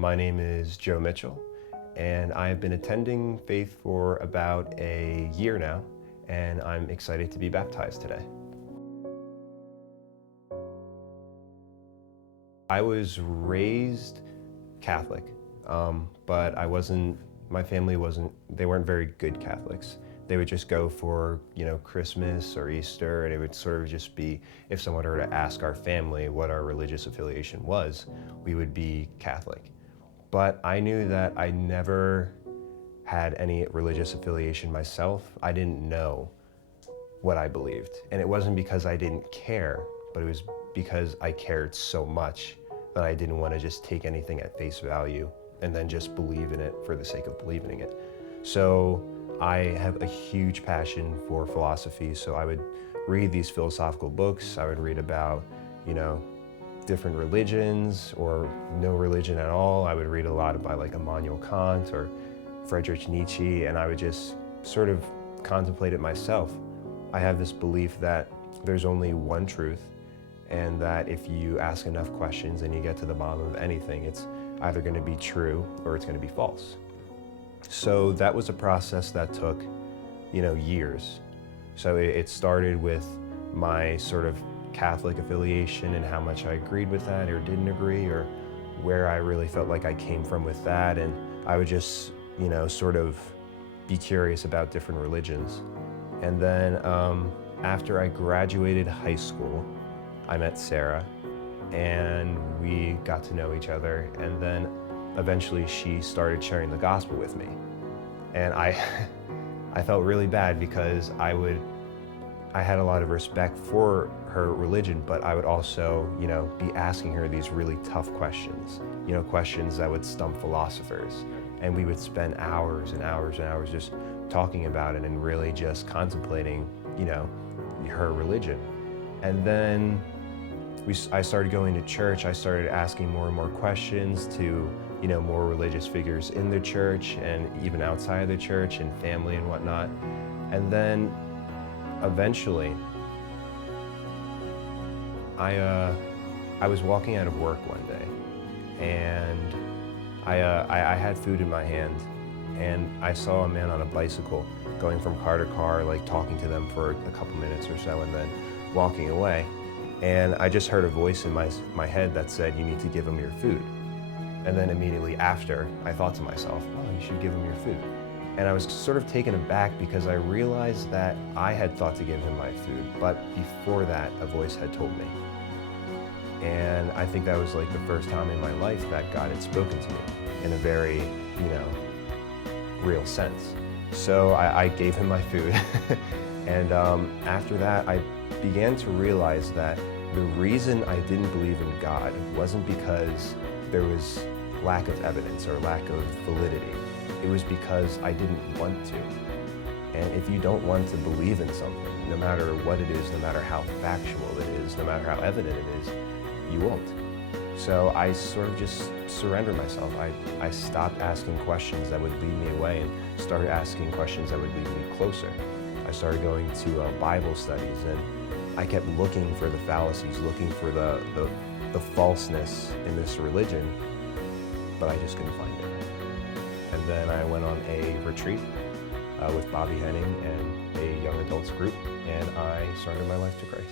My name is Joe Mitchell, and I have been attending faith for about a year now, and I'm excited to be baptized today. I was raised Catholic, but my family they weren't very good Catholics. They would just go for, Christmas or Easter, and it would sort of just be, if someone were to ask our family what our religious affiliation was, we would be Catholic. But I knew that I never had any religious affiliation myself. I didn't know what I believed. And it wasn't because I didn't care, but it was because I cared so much that I didn't want to just take anything at face value and then just believe in it for the sake of believing in it. So I have a huge passion for philosophy, so I would read these philosophical books. I would read about, different religions or no religion at all. I would read a lot about like Immanuel Kant or Friedrich Nietzsche, and I would just sort of contemplate it myself. I have this belief that there's only one truth, and that if you ask enough questions and you get to the bottom of anything, it's either going to be true or it's going to be false. So that was a process that took, years. So it started with my sort of Catholic affiliation and how much I agreed with that or didn't agree, or where I really felt like I came from with that. And I would just, sort of be curious about different religions. And then after I graduated high school, I met Sarah and we got to know each other. And then eventually she started sharing the gospel with me. And I felt really bad because I had a lot of respect for her religion, but I would also, be asking her these really tough questions, questions that would stump philosophers. And we would spend hours and hours and hours just talking about it and really just contemplating, her religion. And then I started going to church. I started asking more and more questions to, more religious figures in the church and even outside of the church and family and whatnot. And then eventually, I was walking out of work one day, and I had food in my hand, and I saw a man on a bicycle going from car to car, like talking to them for a couple minutes or so, and then walking away. And I just heard a voice in my head that said, "You need to give him your food." And then immediately after, I thought to myself, "Oh, you should give him your food." And I was sort of taken aback because I realized that I had thought to give him my food, but before that, a voice had told me. And I think that was like the first time in my life that God had spoken to me in a very, real sense. So I gave him my food. And after that, I began to realize that the reason I didn't believe in God wasn't because there was lack of evidence or lack of validity. It was because I didn't want to. And if you don't want to believe in something, no matter what it is, no matter how factual it is, no matter how evident it is, you won't. So I sort of just surrendered myself. I stopped asking questions that would lead me away and started asking questions that would lead me closer. I started going to Bible studies, and I kept looking for the fallacies, looking for the falseness in this religion, but I just couldn't find it. And then I went on a retreat with Bobby Henning and a young adults group, and I surrendered my life to Christ.